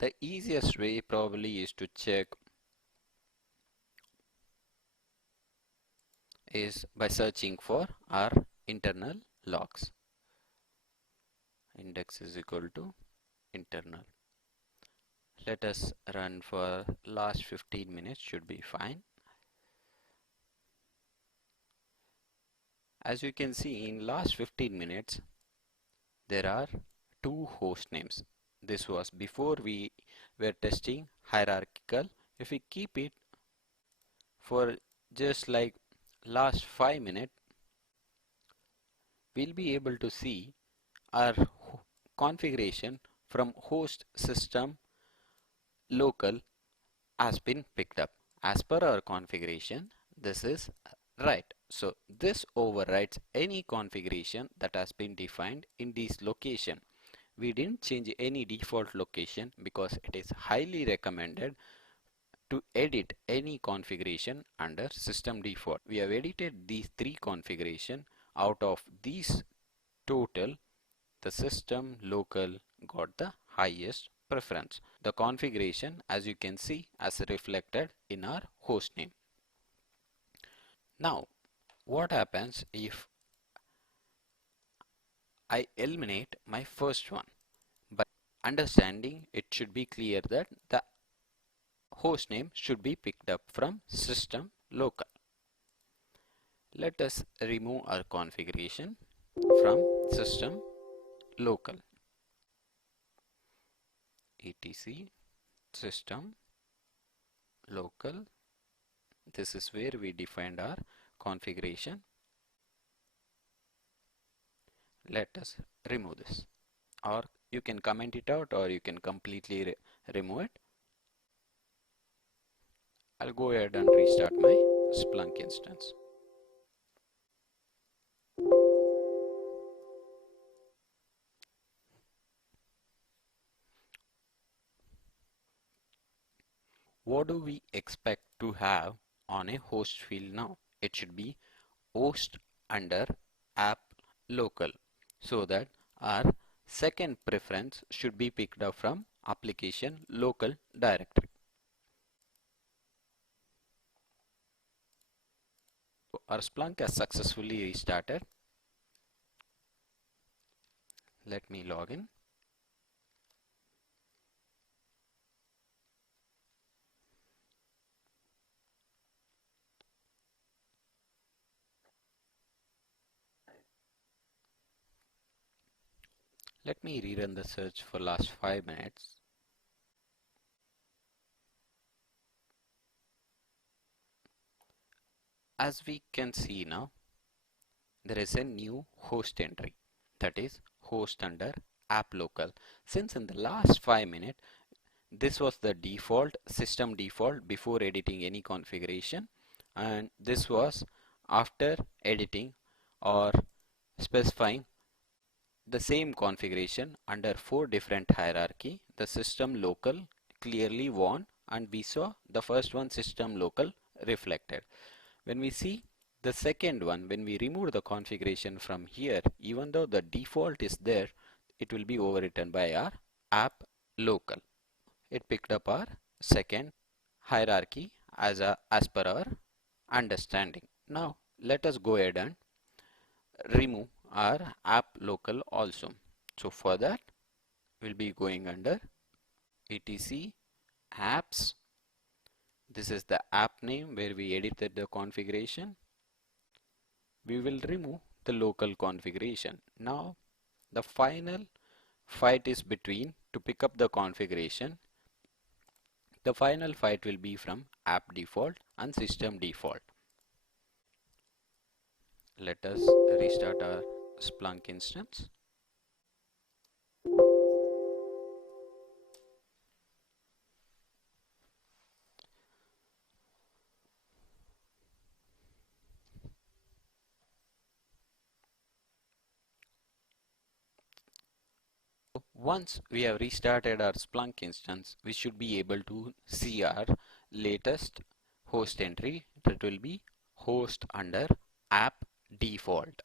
The easiest way probably is to check is by searching for our internal logs. Index is equal to internal. Let us run for last 15 minutes, should be fine. As you can see, in last 15 minutes there are two host names. This was before we were testing hierarchical. If we keep it for just like last 5 minutes, we'll be able to see our configuration from host system local has been picked up. As per our configuration, this is right. So this overrides any configuration that has been defined in this location. We didn't change any default location because it is highly recommended to edit any configuration under system default. We have edited these three configuration. Out of these total, the system local got the highest preference. The configuration, as you can see, as reflected in our host name. Now, what happens if I eliminate my first one? By understanding, it should be clear that the host name should be picked up from system local. Let us remove our configuration from system local. etc system local. This is where we defined our configuration. Let us remove this, or you can comment it out, or you can completely remove it. I'll go ahead and restart my Splunk instance. What do we expect to have on a host field now? It should be host under app local, so that our second preference should be picked up from application local directory. Our Splunk has successfully restarted. Let me log in. Let me rerun the search for last 5 minutes. As we can see now, there is a new host entry, that is host under app local. Since in the last 5 minutes, this was the default, system default before editing any configuration, and this was after editing or specifying the same configuration under 4 different hierarchy. The system local clearly won, and we saw the first one, system local, reflected. When we see the second one, when we remove the configuration from here, even though the default is there, it will be overwritten by our app local. It picked up our second hierarchy as per our understanding. Now let us go ahead and remove our app local also. So for that, we'll be going under etc apps. This is the app name where we edited the configuration. We will remove the local configuration. Now the final fight is between, to pick up the configuration, the final fight will be from app default and system default. Let us restart our Splunk instance. Once we have restarted our Splunk instance, we should be able to see our latest host entry. That will be host under app default.